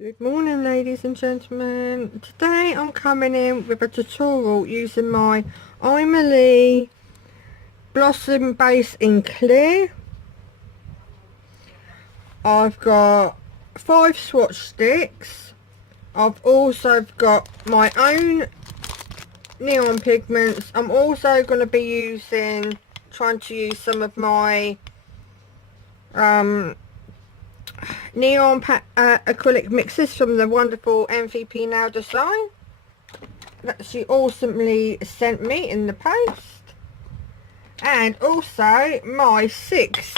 Good morning, ladies and gentlemen. Today I'm coming in with a tutorial using my Emily Blossom Base in Clear. I've got 5 swatch sticks. I've also got my own neon pigments. I'm also going to be trying to use some of my neon acrylic mixes from the wonderful MVP Nail Design that she awesomely sent me in the post, and also my 6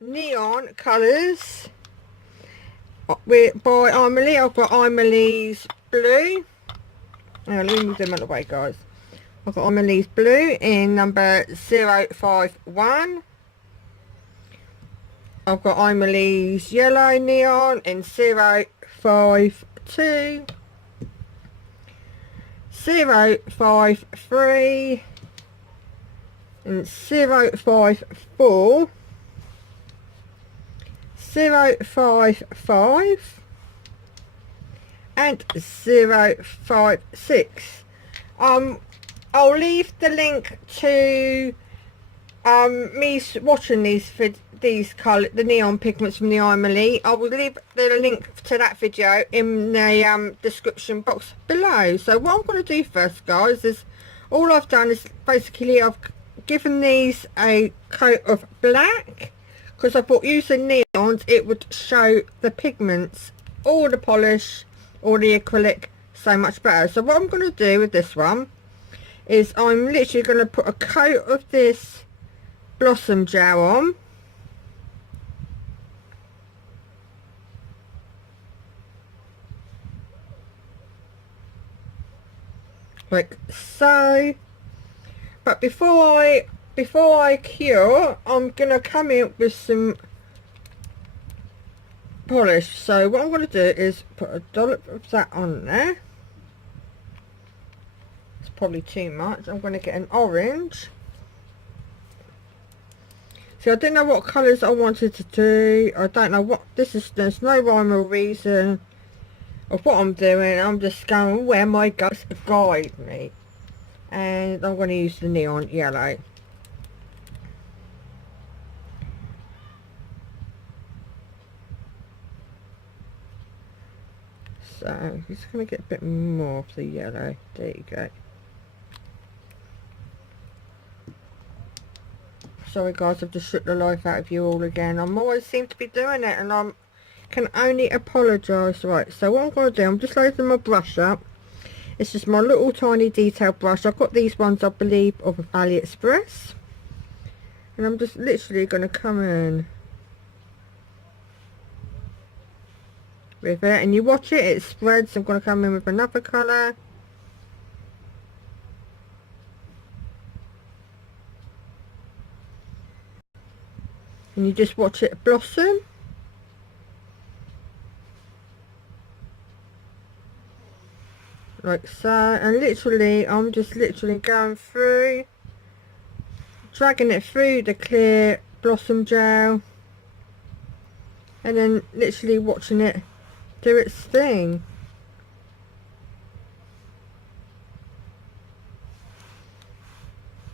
neon colours by Emily. I've got Emily's blue. Let me move them out of the way, guys. I've got Emily's blue in number 051. I've got Emily's yellow neon in 052, 053, and 054, 055, and 056. I'll leave the link to me swatching the neon pigments from the Emily. I will leave the link to that video in the description box below. So what I'm going to do first, guys, is all I've done is basically I've given these a coat of black, because I thought using neons it would show the pigments, all the polish, or the acrylic so much better. So what I'm going to do with this one is I'm literally going to put a coat of this blossom gel on, like so. But before I cure, I'm gonna come in with some polish. So what I'm gonna do is put a dollop of that on there. It's probably too much. I'm gonna get an orange. So I didn't know what colours I wanted to do. I don't know what this is. There's no rhyme or reason of what I'm doing. I'm just going where my guts guide me, and I'm going to use the neon yellow. So I'm just going to get a bit more of the yellow. There you go. Sorry guys, I've just shook the life out of you all again. I'm always seem to be doing it, and I can only apologise. Right, so what I'm going to do, I'm just loading my brush up. It's just my little tiny detail brush. I've got these ones, I believe, of AliExpress, and I'm just literally going to come in with it, and you watch it, it spreads. I'm going to come in with another colour. And you just watch it blossom. Like so, and literally I'm just literally going through, dragging it through the clear blossom gel, and then literally watching it do its thing.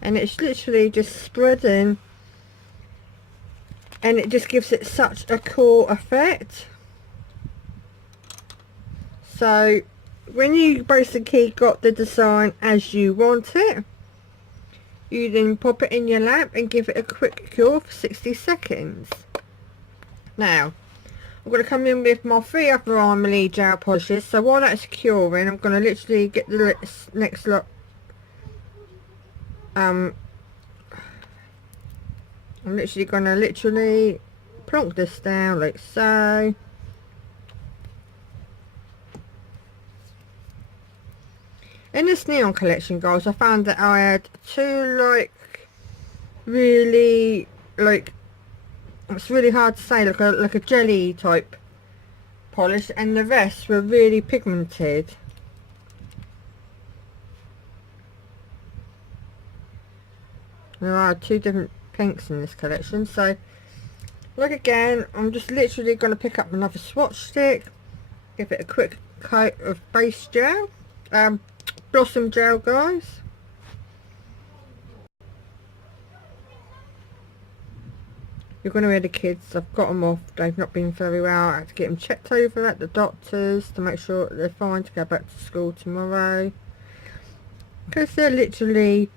And it's literally just spreading, and it just gives it such a cool effect. So when you basically got the design as you want it, you then pop it in your lamp and give it a quick cure for 60 seconds. Now I'm going to come in with my 3 other Emily gel polishes. So while that's curing, I'm going to literally get the next lot. I'm literally going to plonk this down like so. In this neon collection, guys, I found that I had 2 really it's really hard to say, like a jelly type polish, and the rest were really pigmented. There are 2 different pinks in this collection. So like again, I'm just literally going to pick up another swatch stick, Give it a quick coat of base gel, blossom gel, guys. You're going to hear the kids. I've got them off. They've not been very well. I had to get them checked over at the doctor's to make sure that they're fine to go back to school tomorrow. Because they're literally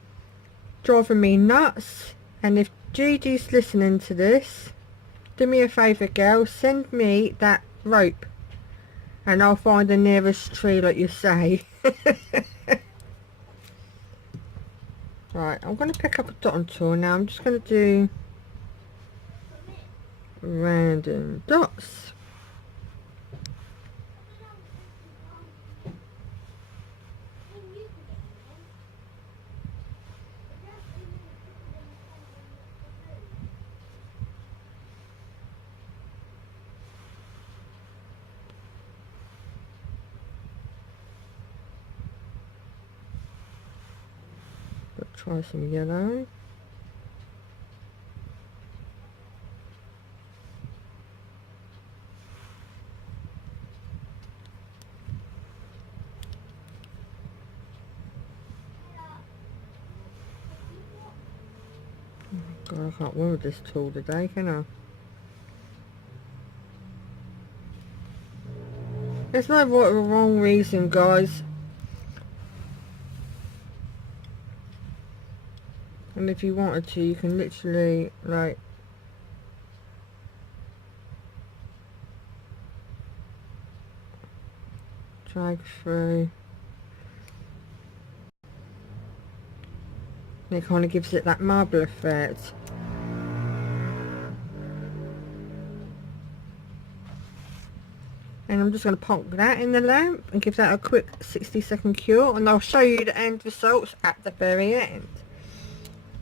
driving me nuts. And if Gigi's listening to this, do me a favour, girl. Send me that rope. And I'll find the nearest tree like you say. Right, I'm going to pick up a dotting tool now. I'm just going to do random dots. Try some yellow. God, I can't work with this tool today, can I? There's no right or wrong reason, guys. And if you wanted to, you can literally, like, drag through. And it kind of gives it that marble effect. And I'm just going to pop that in the lamp and give that a quick 60-second cure, and I'll show you the end results at the very end.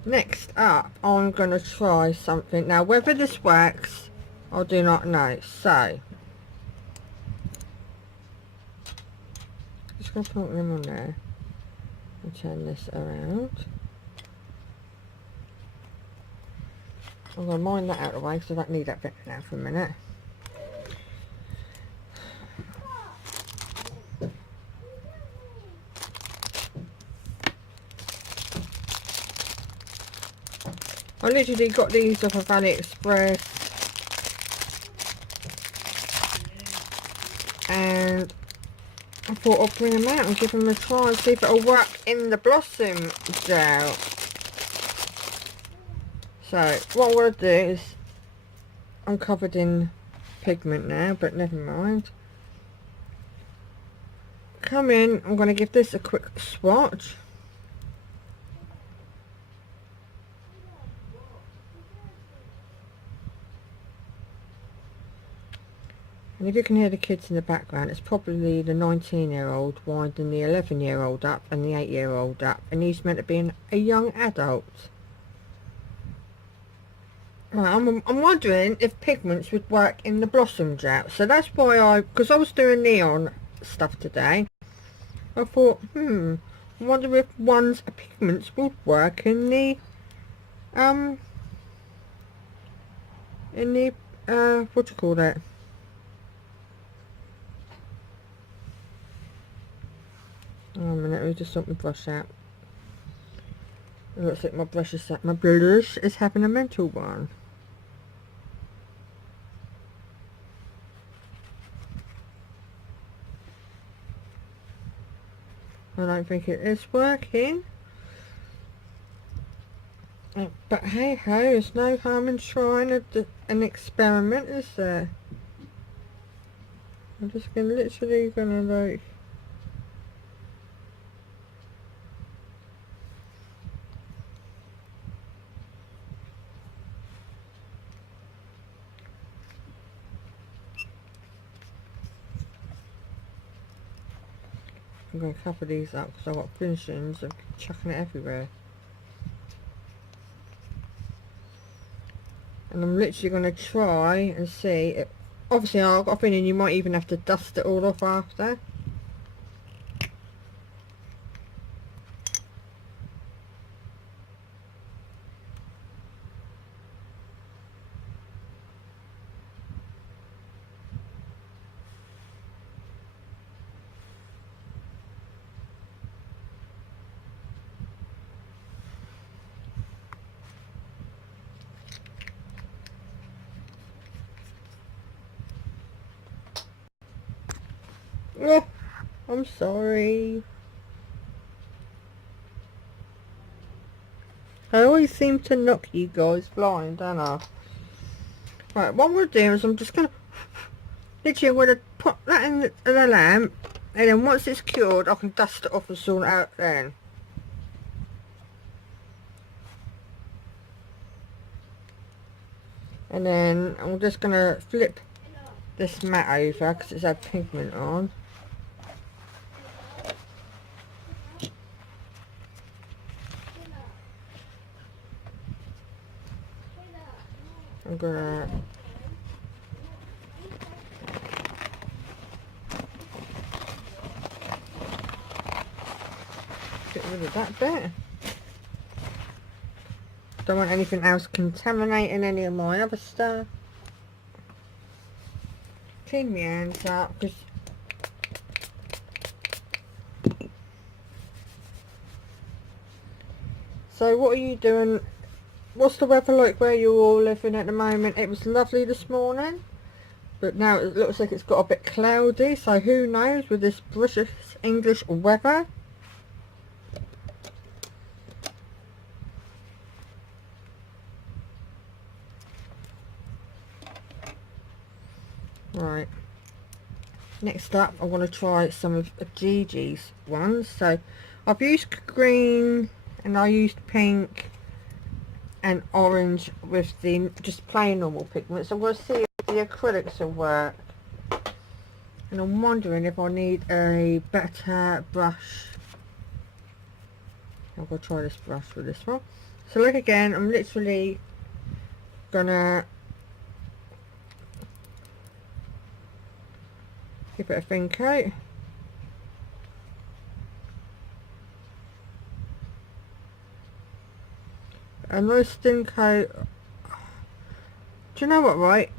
Next up, I'm going to try something. Now, whether this works, I do not know. So, just going to put them on there and turn this around. I'm going to mine that out of the way because I don't need that bit now for a minute. I literally got these off of AliExpress, and I thought I'd bring them out and give them a try and see if it'll work in the blossom gel. So what I'm going to do is, I'm covered in pigment now, but never mind. Come in, I'm going to give this a quick swatch. And if you can hear the kids in the background, it's probably the 19-year-old winding the 11-year-old up and the 8-year-old up, and he's meant to be a young adult. Right, I'm wondering if pigments would work in the blossom gel. So that's why because I was doing neon stuff today, I thought, I wonder if one's pigments would work in the, what do you call that? Oh, a minute, let me just sort my brush out. It looks like my brush is having a mental one. I don't think it is working. But hey ho, there's no harm in trying an experiment, is there? I'm just literally gonna like, I'm going to cover these up because I've got finishings of chucking it everywhere. And I'm literally going to try and see. Obviously, I've got a feeling you might even have to dust it all off after. Oh, I'm sorry. I always seem to knock you guys blind, don't I? Right, what I'm going to do is I'm just going to... Literally, I'm going to put that in the lamp. And then once it's cured, I can dust it off and sort it out then. And then I'm just going to flip this mat over because it's had pigment on. I'm gonna get rid of that bit. Don't want anything else contaminating any of my other stuff. Clean my hands up because so what are you doing? What's the weather like where you're all living at the moment? It was lovely this morning, but now it looks like it's got a bit cloudy, so who knows with this British English weather. Right, next up I want to try some of Gigi's ones. So I've used green and I used pink and orange with the just plain normal pigments. I'm going to see if the acrylics will work, and I'm wondering if I need a better brush. I'm going to try this brush with this one. So look again, I'm literally gonna give it a thin coat. A nice thin coat. Do you know what, right?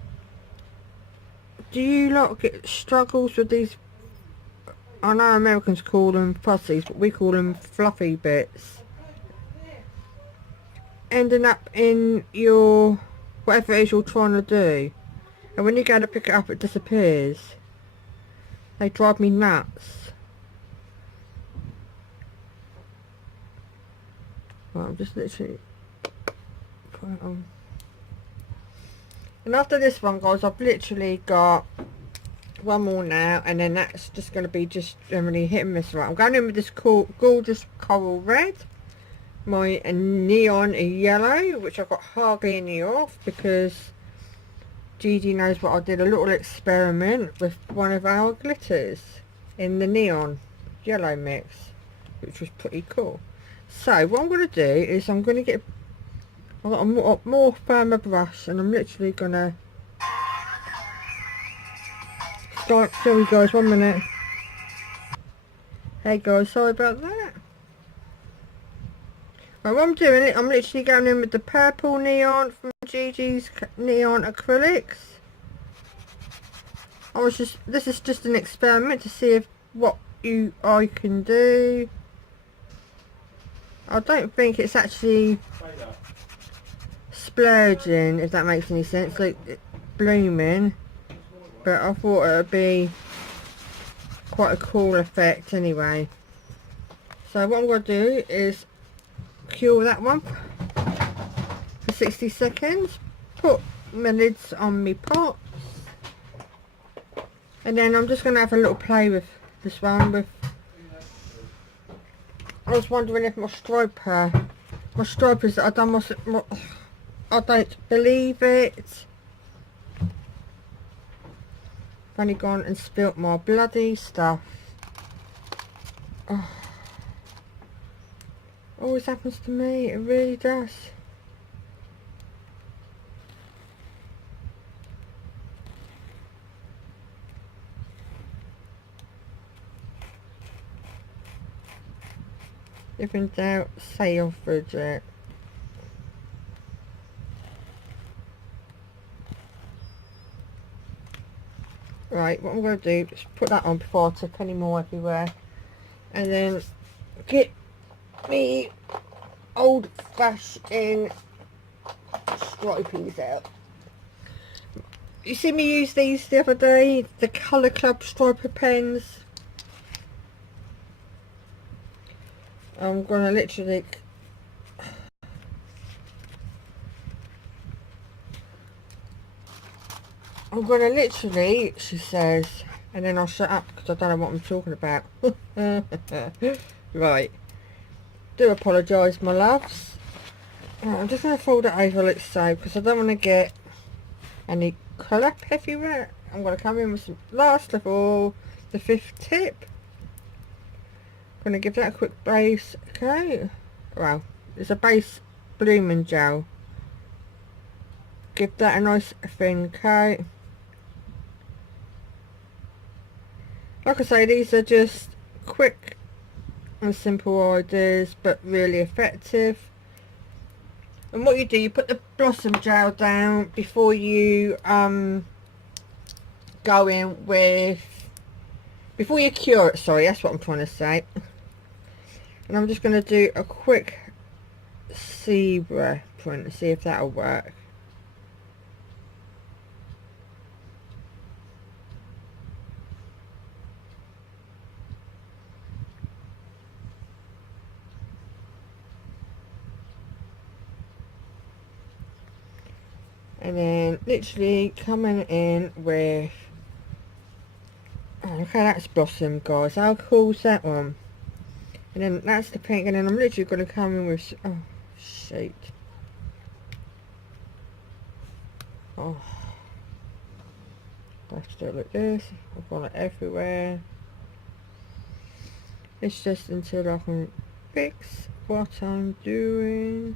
Do you lot get struggles with these? I know Americans call them fussies, but we call them fluffy bits. Ending up in your whatever it is you're trying to do, and when you go to pick it up it disappears. They drive me nuts. Right, I'm just literally put it on. And after this one, guys, I've literally got one more now, and then that's just going to be just generally hit and miss. Right, I'm going in with this gorgeous coral red, my neon yellow, which I've got hardly any of because Gigi knows what I did a little experiment with one of our glitters in the neon yellow mix, which was pretty cool. So what I'm going to do is I'm going to get I've got a more firmer brush, and I'm literally going to start. Sorry guys, 1 minute. Hey guys, sorry about that. Right, what I'm doing, I'm literally going in with the purple neon from Gigi's neon acrylics. This is just an experiment to see if I can do. I don't think it's actually splurging, if that makes any sense, like blooming, but I thought it would be quite a cool effect anyway. So what I'm going to do is cure that one for 60 seconds, put my lids on my pots, and then I'm just going to have a little play with this one. I was wondering if my stripers that I've done, I don't believe it. I've only gone and spilt my bloody stuff. Oh. Always happens to me, it really does. If in doubt, say your fidget. Right, what I'm going to do is put that on before I tip any more everywhere, and then get me old fashioned stripies out. You see me use these the other day, the Colour Club striper pens. I'm gonna literally she says, and then I'll shut up because I don't know what I'm talking about. Right, do apologise my loves. Right, I'm just going to fold it over like so because I don't want to get any crap everywhere. I'm going to come in with some, last of all, the 5th tip. I'm going to give that a quick base coat. Well, it's a base blooming gel. Give that a nice thin coat. Like I say, these are just quick and simple ideas, but really effective. And what you do, you put the blossom gel down before you go in with, before you cure it, sorry, that's what I'm trying to say. And I'm just going to do a quick zebra print to see if that'll work. And then literally coming in with, oh, look how that's blossom, guys. How cool is that one? And then that's the pink, and then I'm literally going to come in with, oh shit, oh, let's do it like this. I've got it everywhere. It's just until I can fix what I'm doing.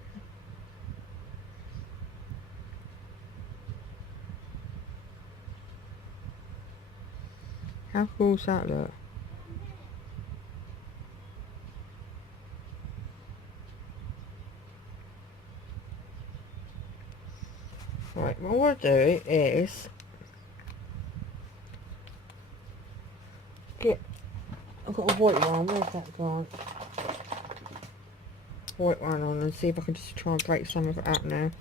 How cool does that look? Right, what we'll do is get, I've got a white one, where's that gone? White one on, and see if I can just try and break some of it out now.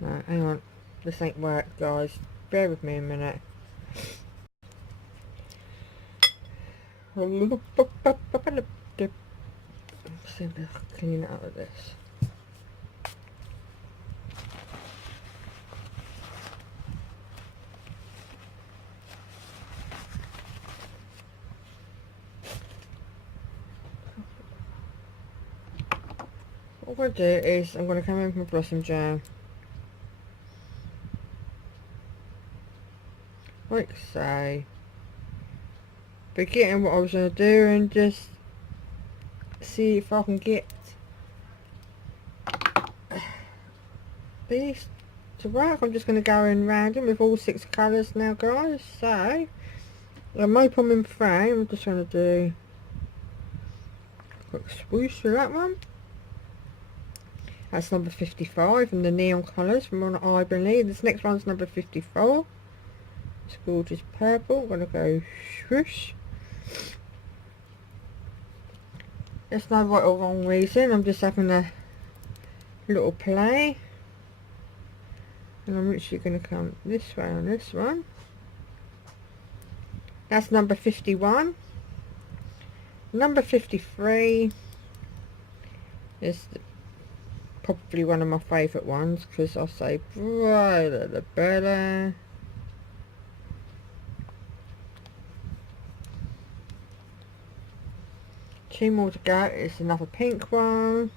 Right, hang on, this ain't worked, guys. Bear with me a minute. See if I can clean it out of this. What I'm going to do is I'm going to come in with my blossom gel, like so, forgetting what I was going to do, and just see if I can get these to work. I'm just going to go in random with all 6 colours now, guys. So I'm open in frame. I'm just going to do a quick swoosh for that one. That's number 55 and the neon colours from on Ivory. This next one's number 54. It's gorgeous purple. I'm going to go swoosh. There's no right or wrong reason. I'm just having a little play. And I'm literally going to come this way on this one. That's number 51. Number 53 is probably one of my favourite ones, because I say brighter the better. Two more to go. It's another pink one.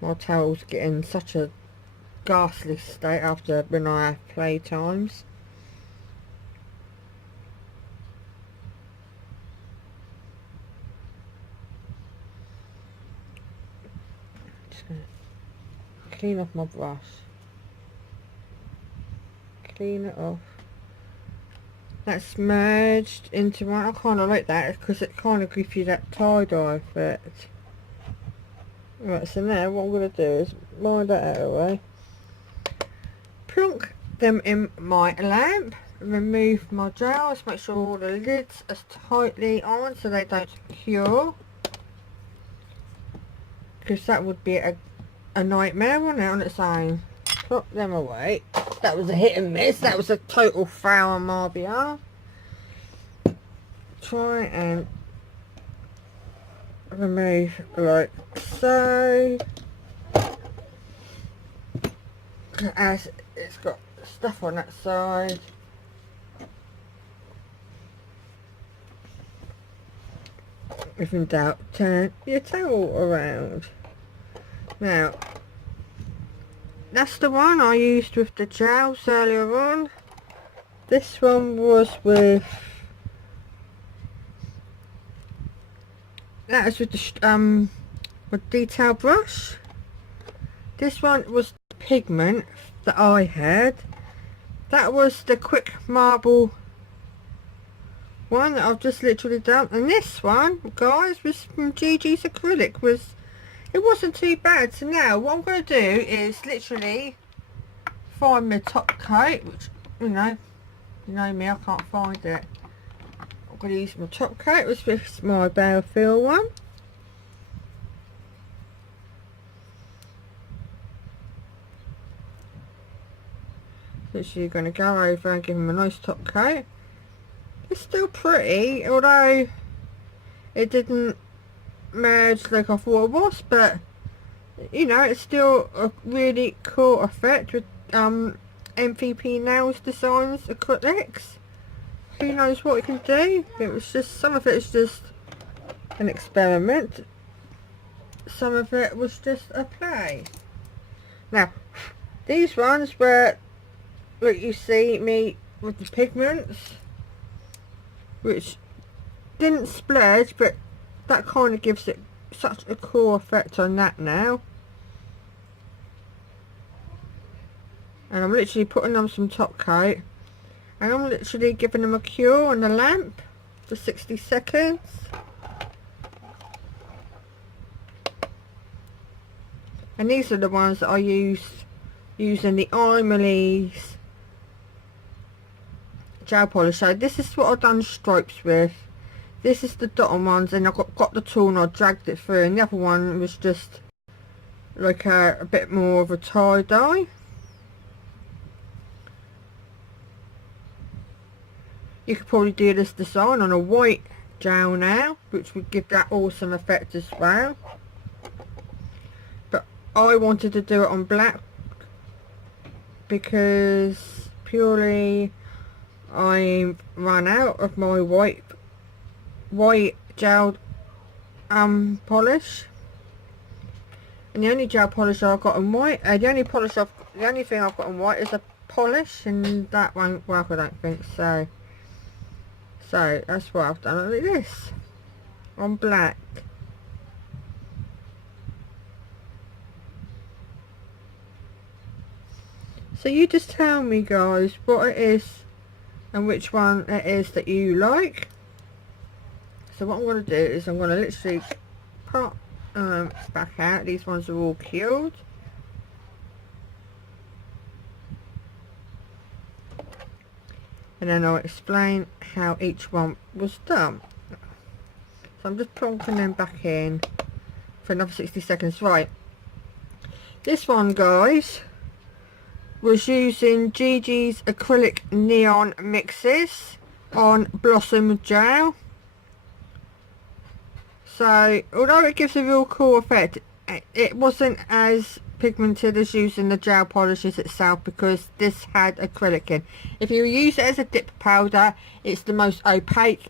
My towel's getting such a ghastly state after when I have playtimes. Just gonna clean off my brush. Clean it off. That's merged into one. I kind of like that because it kind of gives you that tie-dye effect. Right, so now what I'm going to do is wind that out of the way, plonk them in my lamp, remove my gels, make sure all the lids are tightly on so they don't cure, because that would be a nightmare, wouldn't it, on its own. Plop them away. That was a hit and miss, that was a total fail on my behalf. Try and remove like so, as it's got stuff on that side. If in doubt, turn your towel around. Now, that's the one I used with the gels earlier on. This one was with, that was with the detail brush. This one was the pigment that I had. That was the quick marble one that I've just literally done, and this one, guys, was from Gigi's acrylic. It wasn't too bad. So now what I'm going to do is literally find my top coat, which you know me, I can't find it. I'm going to use my top coat, which is my Battlefield one. Literally going to go over and give him a nice top coat. It's still pretty, although it didn't merge like I thought it was, but you know, it's still a really cool effect with MVP Nails Designs acrylics. Who knows what it can do? It was just, some of it is just an experiment, some of it was just a play. Now, these ones were, look, you see me with the pigments, which didn't splurge, but that kind of gives it such a cool effect on that now. And I'm literally putting on some top coat, and I'm literally giving them a cure on the lamp for 60 seconds. And these are the ones that I using the lovelies gel polish. So this is what I've done stripes with. This is the dotted ones, and I got the tool and I dragged it through, and the other one was just like a bit more of a tie-dye. You could probably do this design on a white gel now, which would give that awesome effect as well, but I wanted to do it on black because purely I ran out of my white gel polish, and the only gel polish I've got in white, the only thing I've got in white is a polish, and that won't work, I don't think so. So that's what I've done like this on black. So you just tell me, guys, what it is and which one it is that you like. So what I'm going to do is I'm going to literally pop back out. These ones are all cured. And then I'll explain how each one was done. So I'm just plonking them back in for another 60 seconds. Right. This one, guys, was using Gigi's acrylic neon mixes on Blossom gel. So although it gives a real cool effect, it wasn't as pigmented as using the gel polishes itself, because this had acrylic in. If you use it as a dip powder, it's the most opaque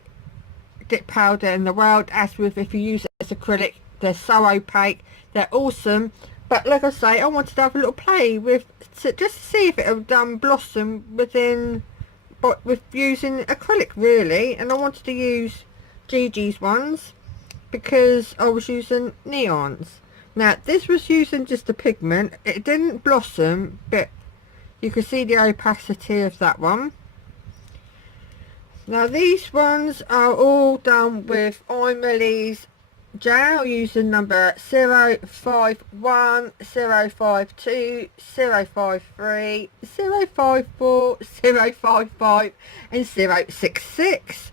dip powder in the world. As with, if you use it as acrylic, they're so opaque, they're awesome. But like I say, I wanted to have a little play with, just to see if it would blossom with using acrylic, really. And I wanted to use Gigi's ones because I was using neons. Now this was using just a pigment. It didn't blossom, but you can see the opacity of that one. Now these ones are all done with lovelies gel using number 051, 052, 053, 054, 055 and 066.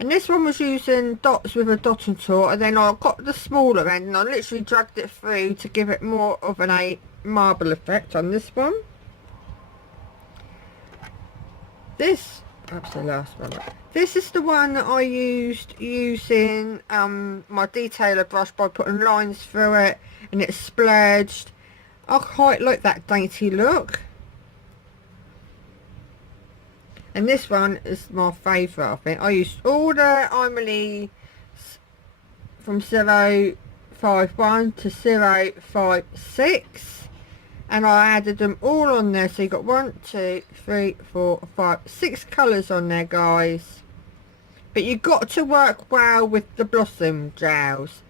And this one was using dots with a dotting tool, and then I got the smaller end and I literally dragged it through to give it more of a marble effect on this one. This, perhaps the last one. This is the one that I used using my detailer brush by putting lines through it, and it splurged. I quite like that dainty look. And this one is my favourite, I think. I used all the Emily from 051 to 056. And I added them all on there. So you got 1, 2, 3, 4, 5, 6 colours on there, guys. But you've got to work well with the Blossom gels.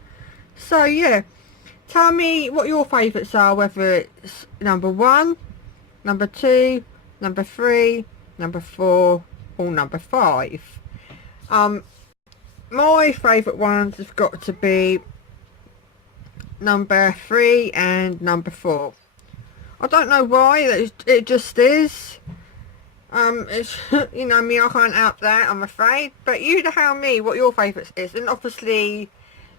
So yeah, tell me what your favourites are, whether it's number 1, number 2, number 3, number 4 or number 5. My favourite ones have got to be number 3 and number 4. I don't know why, it just is. It's, you know me, I can't help that, I'm afraid. But you tell me what your favourite is. And obviously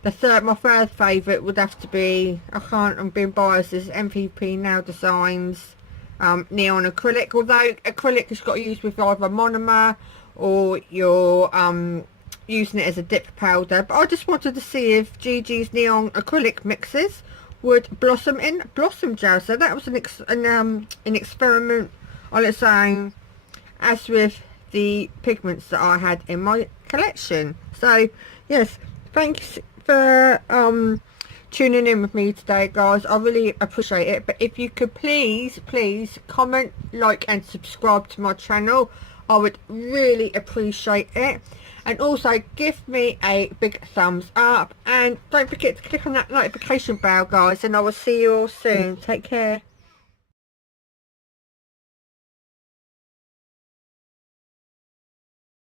my third favourite would have to be, I'm being biased, is MVP Nail Designs neon acrylic. Although acrylic has got to use with either monomer or you're using it as a dip powder. But I just wanted to see if Gigi's neon acrylic mixes would blossom in blossom gel. So that was an experiment on its own, as with the pigments that I had in my collection. So yes, thanks for tuning in with me today, guys. I really appreciate it. But if you could please comment, like and subscribe to my channel, I would really appreciate it. And also give me a big thumbs up, and don't forget to click on that notification bell, guys, and I will see you all soon. Take care.